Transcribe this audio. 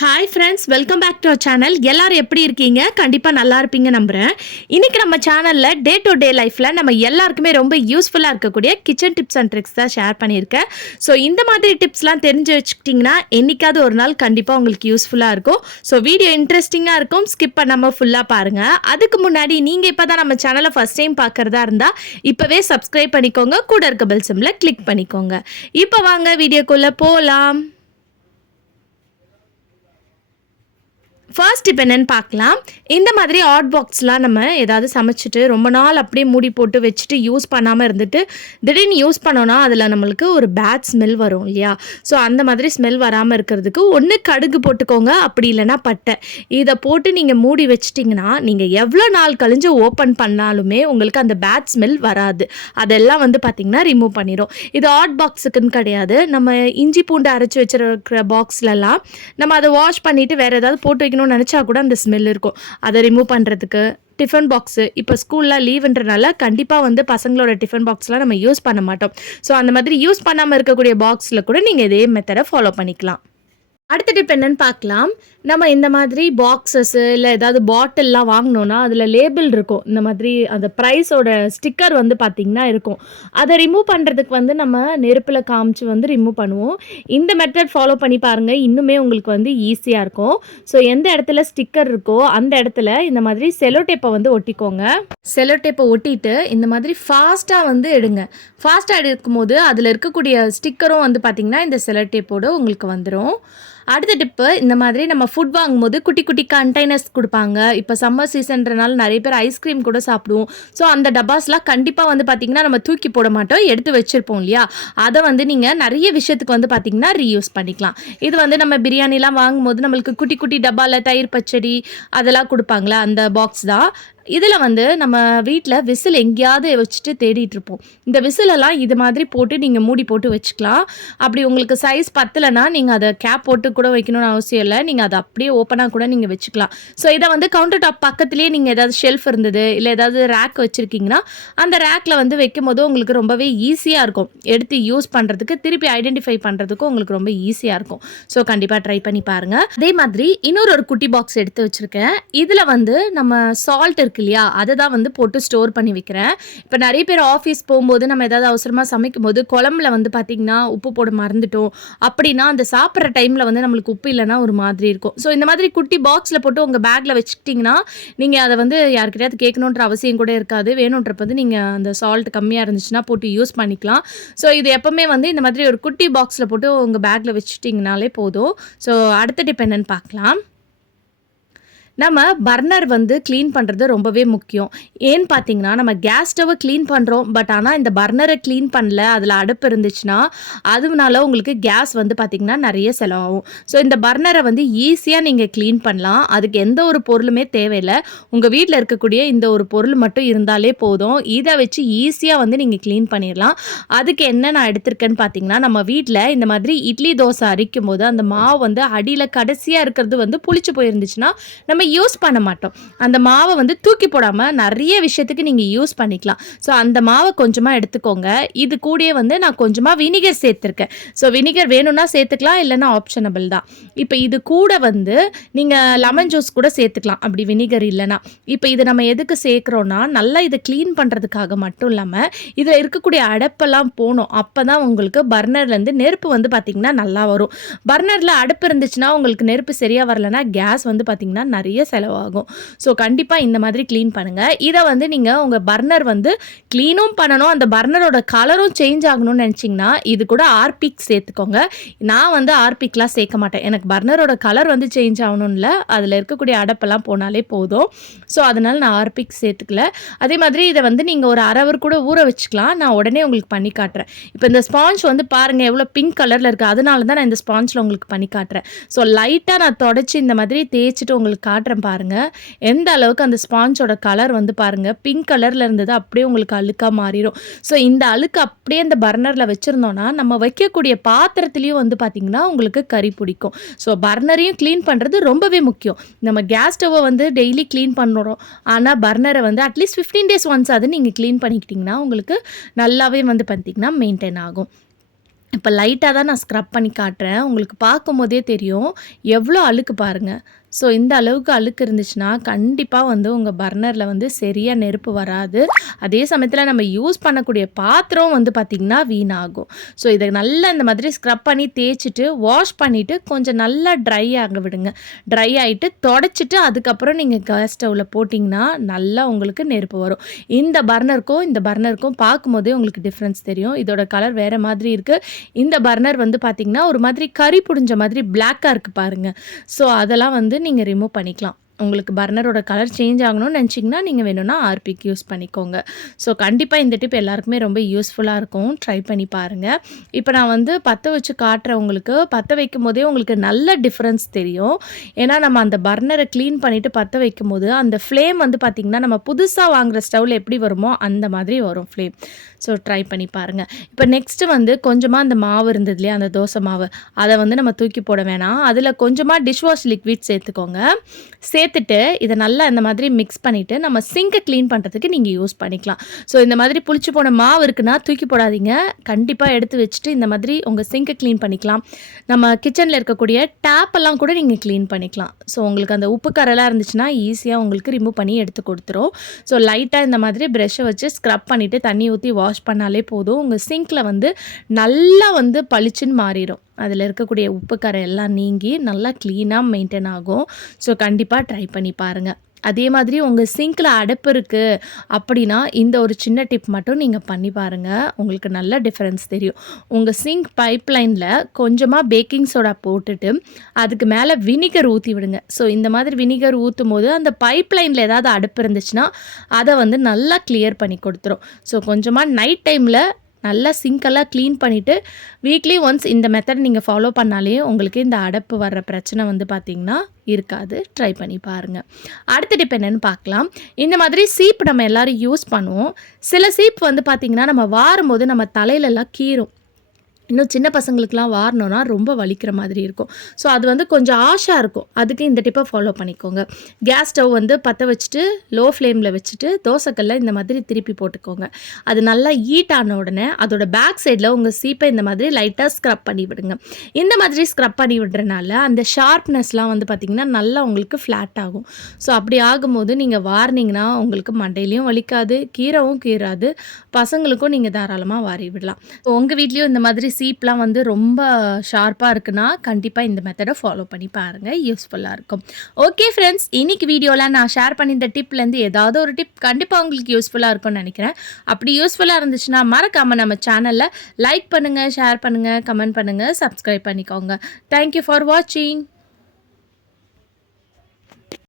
Hi friends, welcome back to our channel. எல்லாரும் எப்படி இருக்கீங்க? கண்டிப்பாக நல்லா இருப்பீங்க நம்புகிறேன். இன்றைக்கி நம்ம சேனலில் டே டு டே லைஃப்பில் நம்ம எல்லாருக்குமே ரொம்ப யூஸ்ஃபுல்லாக இருக்கக்கூடிய கிச்சன் டிப்ஸ் அண்ட் ட்ரிக்ஸ் தான் ஷேர் பண்ணியிருக்கேன். ஸோ இந்த மாதிரி டிப்ஸ்லாம் தெரிஞ்சு வச்சுக்கிட்டிங்கன்னா என்றைக்காவது ஒரு நாள் கண்டிப்பாக உங்களுக்கு யூஸ்ஃபுல்லாக இருக்கும். ஸோ வீடியோ இன்ட்ரெஸ்டிங்காக இருக்கும், ஸ்கிப் பண்ணாமல் ஃபுல்லாக பாருங்கள். அதுக்கு முன்னாடி நீங்கள் இப்போ தான் நம்ம சேனலை ஃபஸ்ட் டைம் பார்க்குறதா இருந்தால் இப்போவே சப்ஸ்கிரைப் பண்ணிக்கோங்க, கூட இருக்க பெல் சிம்பிளை கிளிக் பண்ணிக்கோங்க. இப்போ வாங்க வீடியோக்குள்ளே போகலாம். ஃபர்ஸ்ட் இப்போ என்னென்னு பார்க்கலாம். இந்த மாதிரி ஹாட் பாக்ஸ்லாம் நம்ம ஏதாவது சமைச்சிட்டு ரொம்ப நாள் அப்படியே மூடி போட்டு வச்சுட்டு யூஸ் பண்ணாமல் இருந்துட்டு திடீர்னு யூஸ் பண்ணோன்னா அதில் நம்மளுக்கு ஒரு பேட் ஸ்மெல் வரும் இல்லையா? ஸோ அந்த மாதிரி ஸ்மெல் வராமல் இருக்கிறதுக்கு ஒன்று கடுகு போட்டுக்கோங்க, அப்படி இல்லைனா பட்டை. இதை போட்டு நீங்கள் மூடி வச்சிட்டிங்கன்னா நீங்கள் எவ்வளோ நாள் கழிஞ்சு ஓப்பன் பண்ணாலுமே உங்களுக்கு அந்த பேட் ஸ்மெல் வராது. அதெல்லாம் பார்த்திங்கன்னா ரிமூவ் பண்ணிடும். இது ஹாட் பாக்ஸுக்குன்னு கிடையாது. நம்ம இஞ்சி பூண்டு அரைச்சி வச்சுருக்கிற பாக்ஸ்லலாம் நம்ம அதை வாஷ் பண்ணிவிட்டு வேறு ஏதாவது போட்டு வைக்கணும் நினச்சா கூட அந்த ஸ்மெல் இருக்கும். அதை ரிமூவ் பண்ணுறதுக்கு டிஃபன் பாக்ஸு, இப்போ ஸ்கூல்லாம் லீவுன்றனால கண்டிப்பாக பசங்களோட டிஃபன் பாக்ஸ்லாம் நம்ம யூஸ் பண்ண மாட்டோம். ஸோ அந்த மாதிரி யூஸ் பண்ணாமல் இருக்கக்கூடிய பாக்ஸில் கூட நீங்கள் இதே மெத்தடை ஃபாலோ பண்ணிக்கலாம். அடுத்த டிப் என்னன்னு பார்க்கலாம். நம்ம இந்த மாதிரி பாக்ஸஸ்ஸு இல்லை ஏதாவது பாட்டில்லாம் வாங்கினோன்னா அதில் லேபிள் இருக்கும். இந்த மாதிரி அந்த ப்ரைஸோட ஸ்டிக்கர் பார்த்திங்கன்னா இருக்கும். அதை ரிமூவ் பண்ணுறதுக்கு நம்ம நெருப்பில் காமிச்சு ரிமூவ் பண்ணுவோம். இந்த மெத்தட் ஃபாலோ பண்ணி பாருங்கள், இன்னுமே உங்களுக்கு ஈஸியாக இருக்கும். ஸோ எந்த இடத்துல ஸ்டிக்கர் இருக்கோ அந்த இடத்துல இந்த மாதிரி செலோ டேப்பை ஒட்டிக்கோங்க. செலோ டேப்பை ஒட்டிட்டு இந்த மாதிரி ஃபாஸ்ட்டாக எடுங்க. ஃபாஸ்ட்டாக எடுக்கும் போது அதில் இருக்கக்கூடிய ஸ்டிக்கரும் பார்த்திங்கன்னா இந்த செலோ டேப்போடு உங்களுக்கு வந்துடும். அடுத்த டிப்பு, இந்த மாதிரி நம்ம ஃபுட் வாங்கும்போது குட்டி குட்டி கண்டெய்னர்ஸ் கொடுப்பாங்க. இப்போ சம்மர் சீசன்றனால நிறைய பேர் ஐஸ்கிரீம் கூட சாப்பிடுவோம். ஸோ அந்த டப்பாஸ்லாம் கண்டிப்பாக பார்த்திங்கன்னா நம்ம தூக்கி போட மாட்டோம், எடுத்து வச்சுருப்போம் இல்லையா? அதை நீங்கள் நிறைய விஷயத்துக்கு பார்த்திங்கன்னா ரீயூஸ் பண்ணிக்கலாம். இது நம்ம பிரியாணிலாம் வாங்கும்போது நம்மளுக்கு குட்டி குட்டி டப்பாவில் தயிர் பச்சடி அதெல்லாம் கொடுப்பாங்களா, அந்த பாக்ஸ் தான். இதில் நம்ம வீட்டில் விசில் எங்கேயாவது வச்சுட்டு தேடிட்டுருப்போம். இந்த விசிலெல்லாம் இது மாதிரி போட்டு நீங்கள் மூடி போட்டு வச்சுக்கலாம். அப்படி உங்களுக்கு சைஸ் பத்தலைன்னா நீங்கள் அதை கேப் போட்டு கூட வைக்கணும்னு அவசியம் இல்லை. நீங்கள் அதை அப்படியே ஓப்பனாக கூட நீங்கள் வச்சுக்கலாம். ஸோ இதை கவுண்டர் டாப் பக்கத்துலேயே நீங்கள் ஏதாவது ஷெல்ஃப் இருந்தது இல்லை ஏதாவது ரேக் வச்சுருக்கீங்கன்னா அந்த ரேக்கில் வைக்கும் போது உங்களுக்கு ரொம்பவே ஈஸியாக இருக்கும். எடுத்து யூஸ் பண்ணுறதுக்கு, திருப்பி ஐடென்டிஃபை பண்ணுறதுக்கும் உங்களுக்கு ரொம்ப ஈஸியாக இருக்கும். ஸோ கண்டிப்பாக ட்ரை பண்ணி பாருங்கள். அதே மாதிரி இன்னொரு குட்டி பாக்ஸ் எடுத்து வச்சுருக்கேன். இதில் நம்ம சால்ட் இருக்கு இல்லையா, அதை தான் போட்டு ஸ்டோர் பண்ணி வைக்கிறேன். இப்போ நிறைய பேர் ஆஃபீஸ் போகும்போது நம்ம ஏதாவது அவசரமாக சமைக்கும் போது குழம்புல பார்த்திங்கன்னா உப்பு போட மறந்துட்டோம் அப்படின்னா அந்த சாப்பிட்ற டைமில் நம்மளுக்கு உப்பு இல்லைன்னா ஒரு மாதிரி இருக்கும். ஸோ இந்த மாதிரி குட்டி பாக்ஸில் போட்டு உங்கள் பேக்கில் வச்சுக்கிட்டிங்கன்னா நீங்கள் அதை யாருக்கிட்டையாவது கேட்கணுன்ற அவசியம் கூட இருக்காது. வேணுன்றப்ப நீங்கள் அந்த சால்ட் கம்மியாக இருந்துச்சுன்னா போட்டு யூஸ் பண்ணிக்கலாம். ஸோ இது எப்போவுமே இந்த மாதிரி ஒரு குட்டி பாக்ஸில் போட்டு உங்கள் பேக்கில் வச்சுட்டிங்கனாலே போதும். ஸோ அடுத்த டிப் என்னன்னு பார்க்கலாம். நம்ம பர்னர் க்ளீன் பண்ணுறது ரொம்பவே முக்கியம். ஏன்னு பார்த்தீங்கன்னா நம்ம கேஸ் ஸ்டவ்வை க்ளீன் பண்ணுறோம், பட் ஆனால் இந்த பர்னரை க்ளீன் பண்ணல, அதில் அடுப்பு இருந்துச்சுன்னா அதனால உங்களுக்கு கேஸ் பார்த்திங்கன்னா நிறைய செலவாகும். ஸோ இந்த பர்னரை ஈஸியாக நீங்கள் க்ளீன் பண்ணலாம். அதுக்கு எந்த ஒரு பொருளுமே தேவையில்லை. உங்கள் வீட்டில் இருக்கக்கூடிய இந்த ஒரு பொருள் மட்டும் இருந்தாலே போதும். இதை வச்சு ஈஸியாக நீங்கள் க்ளீன் பண்ணிடலாம். அதுக்கு என்ன நான் எடுத்திருக்கேன்னு பார்த்தீங்கன்னா, நம்ம வீட்டில் இந்த மாதிரி இட்லி தோசை அரைக்கும் போது அந்த மாவு அடியில் கடைசியாக இருக்கிறது புளிச்சு போயிருந்துச்சுன்னா நம்ம யூஸ் பண்ண மாட்டோம். அந்த மாவை தூக்கி போடாமல் நிறைய விஷயத்துக்கு நீங்கள் யூஸ் பண்ணிக்கலாம். ஸோ அந்த மாவை கொஞ்சமாக எடுத்துக்கோங்க. இது கூடயே நான் கொஞ்சமாக வினிகர் சேர்த்துருக்கேன். ஸோ வினிகர் வேணும்னா சேர்த்துக்கலாம், இல்லைன்னா ஆப்ஷனபிள் தான். இப்போ இது கூட நீங்கள் லெமன் ஜூஸ் கூட சேர்த்துக்கலாம், அப்படி வினிகர் இல்லைன்னா. இப்போ இது நம்ம எதுக்கு சேர்க்குறோன்னா, நல்லா இதை க்ளீன் பண்ணுறதுக்காக மட்டும் இல்லாமல் இதில் இருக்கக்கூடிய அடைப்பெல்லாம் போகணும். அப்போ தான் உங்களுக்கு பர்னர்லேருந்து நெருப்பு பார்த்திங்கன்னா நல்லா வரும். பர்னரில் அடுப்பு இருந்துச்சுன்னா உங்களுக்கு நெருப்பு சரியாக வரலன்னா கேஸ் பார்த்திங்கன்னா நிறைய செலவாகும். ஸோ கண்டிப்பாக இந்த மாதிரி க்ளீன் பண்ணுங்கள். இதை நீங்கள் உங்கள் பர்னர் க்ளீனும் பண்ணணும், அந்த பர்னரோட கலரும் சேஞ்ச் ஆகணும்னு நினச்சிங்கன்னா இது கூட ஆர்பிக் சேர்த்துக்கோங்க. நான் ஆர்பிக்லாம் சேர்க்க மாட்டேன். எனக்கு பர்னரோட கலர் சேஞ்ச் ஆகணும்ல, அதில் இருக்கக்கூடிய அடப்பெல்லாம் போனாலே போதும். ஸோ அதனால் நான் ஆர்பிக் சேர்த்துக்கல. அதே மாதிரி இதை நீங்கள் ஒரு அரை ஹவர் கூட ஊற வச்சுக்கலாம். நான் உடனே உங்களுக்கு பண்ணி காட்டுறேன். இப்போ இந்த ஸ்பாஞ்ச் பாருங்கள் எவ்வளோ பிங்க் கலரில் இருக்குது. அதனால தான் நான் இந்த ஸ்பாஞ்சில் உங்களுக்கு பண்ணி காட்டுறேன். ஸோ லைட்டாக நான் தொடச்சி இந்த மாதிரி தேய்ச்சிட்டு உங்களுக்கு காட்டுறேன் பாருங்கள். எந்த அளவுக்கு அந்த ஸ்பாஞ்சோட கலர் பாருங்கள் பிங்க் கலரில் இருந்தது அப்படியே உங்களுக்கு அழுக்காக மாறிடும். ஸோ இந்த அழுக்கு அப்படியே இந்த பர்னரில் வச்சுருந்தோன்னா நம்ம வைக்கக்கூடிய பாத்திரத்துலேயும் பார்த்திங்கன்னா உங்களுக்கு கறி பிடிக்கும். ஸோ பர்னரையும் க்ளீன் பண்ணுறது ரொம்பவே முக்கியம். நம்ம கேஸ் ஸ்டவ்வை டெய்லி க்ளீன் பண்ணுறோம், ஆனால் பர்னரை அட்லீஸ்ட் 15 days ஒன்ஸ் அது நீங்கள் க்ளீன் பண்ணிக்கிட்டிங்கன்னா உங்களுக்கு நல்லாவே பார்த்திங்கன்னா மெயின்டைன் ஆகும். இப்போ லைட்டாக தான் நான் ஸ்க்ரப் பண்ணி காட்டுறேன். உங்களுக்கு பார்க்கும்போதே தெரியும் எவ்வளோ அழுக்கு பாருங்கள். ஸோ இந்த அளவுக்கு அழுக்கு இருந்துச்சுன்னா கண்டிப்பாக வந்து உங்கள் பர்னரில் வந்து சரியாக நெருப்பு வராது. அதே சமயத்தில் நம்ம யூஸ் பண்ணக்கூடிய பாத்திரம் வந்து பார்த்திங்கன்னா வீணாகும். ஸோ இதை நல்லா இந்த மாதிரி ஸ்க்ரப் பண்ணி தேய்ச்சிட்டு வாஷ் பண்ணிவிட்டு கொஞ்சம் நல்லா ட்ரை ஆக விடுங்க. ட்ரை ஆகிட்டு தொடச்சிட்டு அதுக்கப்புறம் நீங்கள் கேஸ் ஸ்டவ்வில் போட்டிங்கன்னா நல்லா உங்களுக்கு நெருப்பு வரும். இந்த பர்னருக்கும் பார்க்கும்போதே உங்களுக்கு டிஃப்ரென்ஸ் தெரியும். இதோட கலர் வேறு மாதிரி இருக்குது. இந்த பர்னர் வந்து பார்த்திங்கன்னா ஒரு மாதிரி கறி புடிஞ்ச மாதிரி பிளாக்காக இருக்குது பாருங்கள். ஸோ அதெல்லாம் வந்து நீங்கள் ரிமூவ் பண்ணிக்கலாம். உங்களுக்கு பர்னரோட கலர் சேஞ்ச் ஆகணும்னு நினச்சிங்கன்னா நீங்கள் வேணும்னா ஆர்பிக்கு யூஸ் பண்ணிக்கோங்க. ஸோ கண்டிப்பாக இந்த டிப் எல்லாருக்குமே ரொம்ப யூஸ்ஃபுல்லாக இருக்கும். ட்ரை பண்ணி பாருங்கள். இப்போ நான் வந்து பற்ற வச்சு காட்டுறேன் உங்களுக்கு. பற்ற வைக்கும் போதே உங்களுக்கு நல்ல டிஃப்ரென்ஸ் தெரியும். ஏன்னா நம்ம அந்த பர்னரை க்ளீன் பண்ணிவிட்டு பற்ற வைக்கும் போது அந்த ஃப்ளேம் வந்து பார்த்திங்கன்னா நம்ம புதுசாக வாங்குகிற ஸ்டவ்வில் எப்படி வருமோ அந்த மாதிரி வரும் ஃப்ளேம். ஸோ ட்ரை பண்ணி பாருங்கள். இப்போ நெக்ஸ்ட்டு வந்து கொஞ்சமாக அந்த மாவு இருந்தது இல்லையா, அந்த தோசை மாவு, அதை வந்து நம்ம தூக்கி போட வேணாம். அதில் கொஞ்சமாக டிஷ்வாஷ் லிக்விட் சேர்த்துக்கோங்க. சேர்த்துட்டு இதை நல்லா இந்த மாதிரி மிக்ஸ் பண்ணிவிட்டு நம்ம சிங்கை க்ளீன் பண்ணுறதுக்கு நீங்கள் யூஸ் பண்ணிக்கலாம். ஸோ இந்த மாதிரி புளிச்சு போன மாவு இருக்குன்னா தூக்கி போடாதீங்க. கண்டிப்பாக எடுத்து வச்சுட்டு இந்த மாதிரி உங்கள் சிங்கை க்ளீன் பண்ணிக்கலாம். நம்ம கிச்சனில் இருக்கக்கூடிய டேப்பெல்லாம் கூட நீங்கள் க்ளீன் பண்ணிக்கலாம். ஸோ உங்களுக்கு அந்த உப்பு கரெல்லாம் இருந்துச்சுன்னா ஈஸியாக உங்களுக்கு ரிமூவ் பண்ணி எடுத்து கொடுத்துரும். ஸோ லைட்டாக இந்த மாதிரி ப்ரெஷ்ஷை வச்சு ஸ்க்ரப் பண்ணிவிட்டு தண்ணி ஊற்றி வாஷ் பண்ணாலே போதும். உங்கள் சிங்கில் வந்து நல்லா வந்து பளிச்சுன்னு மாறிடும். அதில் இருக்கக்கூடிய உப்பு கரை எல்லாம் நீங்கி நல்லா க்ளீனாக மெயின்டைன் ஆகும். ஸோ கண்டிப்பாக ட்ரை பண்ணி பாருங்கள். அதே மாதிரி உங்கள் சிங்கில் அடைப்பு இருக்குது அப்படின்னா இந்த ஒரு சின்ன டிப் மட்டும் நீங்கள் பண்ணி பாருங்கள். உங்களுக்கு நல்ல டிஃப்ரென்ஸ் தெரியும். உங்கள் சிங்க் பைப்லைனில் கொஞ்சமாக பேக்கிங் சோடா போட்டுட்டு அதுக்கு மேலே வினிகர் ஊற்றி விடுங்க. ஸோ இந்த மாதிரி வினிகர் ஊற்றும் போது அந்த பைப்லைனில் ஏதாவது அடைப்பு இருந்துச்சுன்னா அதை வந்து நல்லா கிளியர் பண்ணி கொடுத்துரும். ஸோ கொஞ்சமாக நைட் டைமில் நல்லா சிங்கெல்லாம் க்ளீன் பண்ணிவிட்டு வீக்லி ஒன்ஸ் இந்த மெத்தட் நீங்கள் ஃபாலோ பண்ணாலே உங்களுக்கு இந்த அடைப்பு வர்ற பிரச்சனை வந்து பார்த்திங்கன்னா இருக்காது. ட்ரை பண்ணி பாருங்கள். அடுத்த டிப் என்னென்னு பார்க்கலாம். இந்த மாதிரி சீப் நம்ம எல்லோரும் யூஸ் பண்ணுவோம். சில சீப் வந்து பார்த்திங்கன்னா நம்ம வாரும்போது நம்ம தலையிலலாம் கீறும். இன்னும் சின்ன பசங்களுக்குலாம் வாரணுன்னா ரொம்ப வலிக்கிற மாதிரி இருக்கும். ஸோ அது வந்து கொஞ்சம் ஆஷாக இருக்கும். அதுக்கு இந்த டிப்பை ஃபாலோ பண்ணிக்கோங்க. கேஸ் ஸ்டவ் வந்து பற்ற வச்சுட்டு லோ ஃப்ளேமில் வச்சுட்டு தோசைக்கல்ல இந்த மாதிரி திருப்பி போட்டுக்கோங்க. அது நல்லா ஹீட் ஆன உடனே அதோட பேக் சைடில் உங்கள் சீப்பை இந்த மாதிரி லைட்டாக ஸ்க்ரப் பண்ணி விடுங்க. இந்த மாதிரி ஸ்க்ரப் பண்ணி விடுறதுனால அந்த ஷார்ப்னஸ்லாம் வந்து பார்த்திங்கன்னா நல்லா உங்களுக்கு ஃப்ளாட் ஆகும். ஸோ அப்படி ஆகும்போது நீங்கள் வாரினீங்கன்னா உங்களுக்கு மண்டையிலையும் வலிக்காது, கீறவும் கீறாது, பசங்களுக்கும் நீங்கள் தாராளமாக வாரி விடலாம். ஸோ உங்கள் வீட்லேயும் இந்த மாதிரி சீப்லாம் வந்து ரொம்ப ஷார்ப்பாக இருக்குன்னா கண்டிப்பாக இந்த மெத்தடை ஃபாலோ பண்ணி பாருங்கள். யூஸ்ஃபுல்லாக இருக்கும். ஓகே ஃப்ரெண்ட்ஸ், இன்றைக்கி வீடியோவில் நான் ஷேர் பண்ணி இந்த டிப்லேருந்து ஏதாவது ஒரு டிப் கண்டிப்பாக உங்களுக்கு யூஸ்ஃபுல்லாக இருக்கும்னு நினைக்கிறேன். அப்படி யூஸ்ஃபுல்லாக இருந்துச்சுன்னா மறக்காமல் நம்ம சேனலில் லைக் பண்ணுங்கள், ஷேர் பண்ணுங்கள், கமெண்ட் பண்ணுங்கள், சப்ஸ்கிரைப் பண்ணிக்கோங்க. தேங்க்யூ ஃபார் வாட்சிங்.